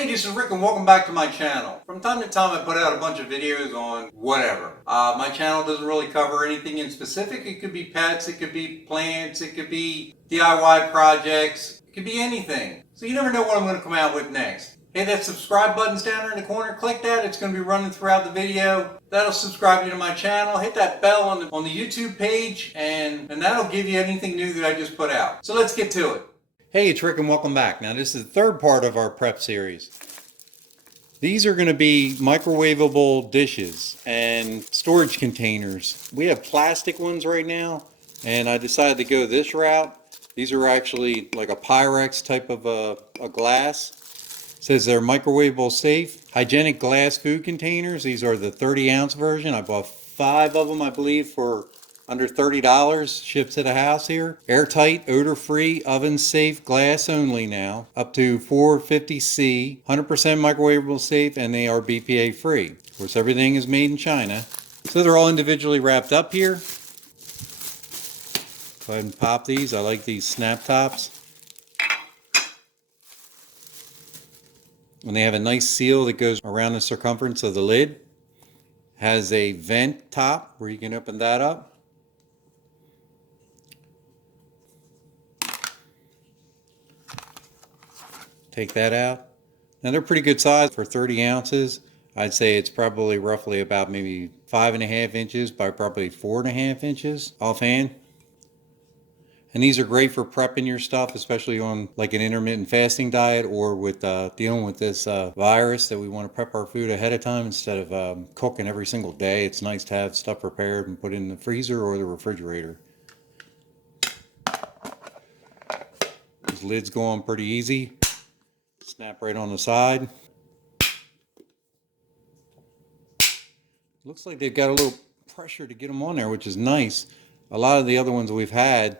Hey, this is Rick and welcome back to my channel. From time to time I put out a bunch of videos on whatever. My channel doesn't really cover anything in specific. It could be pets, it could be plants, it could be DIY projects, it could be anything. So you never know what I'm going to come out with next. Hey, that subscribe button's down there in the corner. Click that. It's going to be running throughout the video. That'll subscribe you to my channel. Hit that bell on the YouTube page and that'll give you anything new that I just put out. So let's get to it. Hey, it's Rick and welcome back. Now this is the third part of our prep series. These are going to be microwavable dishes and storage containers. We have plastic ones right now and I decided to go this route. These are actually like a Pyrex type of a glass. It says they're microwavable safe. Hygienic glass food containers. These are the 30-ounce version. I bought 5 of them, I believe, for under $30, shipped to the house here. Airtight, odor-free, oven-safe, glass only now. Up to 450C, 100% microwavable safe, and they are BPA-free. Of course, everything is made in China. So they're all individually wrapped up here. Go ahead and pop these. I like these snap tops. And they have a nice seal that goes around the circumference of the lid. Has a vent top where you can open that up. Take that out. Now they're pretty good size for 30 ounces. I'd say it's probably roughly about maybe 5.5 inches by probably 4.5 inches offhand. And these are great for prepping your stuff, especially on like an intermittent fasting diet or with dealing with this virus that we want to prep our food ahead of time instead of cooking every single day. It's nice to have stuff prepared and put in the freezer or the refrigerator. These lids go on pretty easy. Snap right on the side. Looks like they've got a little pressure to get them on there, which is nice. A lot of the other ones we've had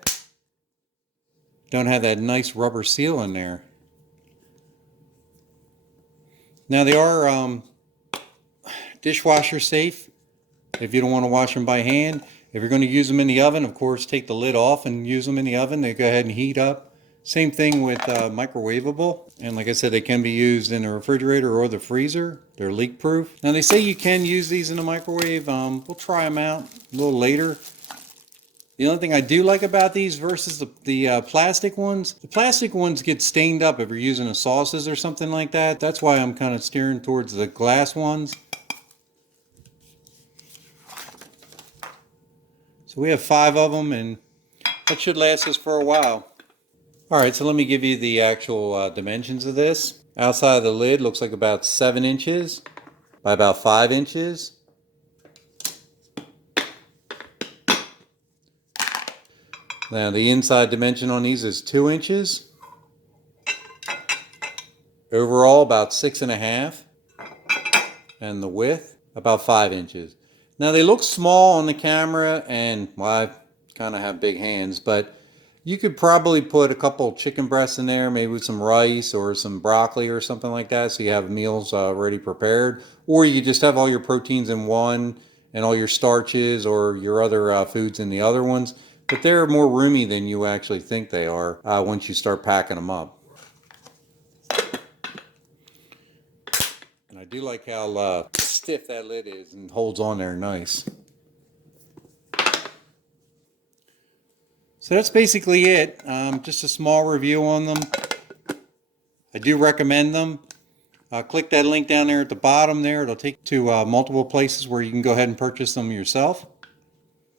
don't have that nice rubber seal in there. Now they are dishwasher safe if you don't want to wash them by hand. If you're going to use them in the oven, of course, take the lid off and use them in the oven. They go ahead and heat up. Same thing with microwavable, and like I said, they can be used in the refrigerator or the freezer. They're leak proof. Now they say you can use these in the microwave. We'll try them out a little later. The only thing I do like about these versus the plastic ones, the plastic ones get stained up if you're using the sauces or something like that. That's why I'm kind of steering towards the glass ones. So we have 5 of them and that should last us for a while. Alright, so let me give you the actual dimensions of this. Outside of the lid looks like about 7 inches by about 5 inches. Now the inside dimension on these is 2 inches. Overall about 6.5. And the width about 5 inches. Now they look small on the camera and well, I kind of have big hands, but you could probably put a couple chicken breasts in there, maybe with some rice or some broccoli or something like that, so you have meals already prepared. Or you just have all your proteins in one and all your starches or your other foods in the other ones. But they're more roomy than you actually think they are once you start packing them up. And I do like how stiff that lid is and holds on there nice. So that's basically it. Just a small review on them. I do recommend them. Click that link down there at the bottom there. It'll take you to multiple places where you can go ahead and purchase them yourself.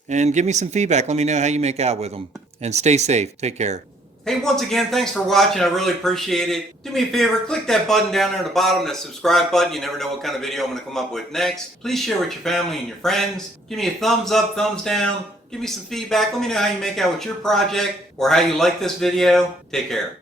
And give me some feedback. Let me know how you make out with them. And stay safe. Take care. Hey, once again, thanks for watching. I really appreciate it. Do me a favor, click that button down there at the bottom, that subscribe button. You never know what kind of video I'm going to come up with next. Please share with your family and your friends. Give me a thumbs up, thumbs down. Give me some feedback. Let me know how you make out with your project or how you like this video. Take care.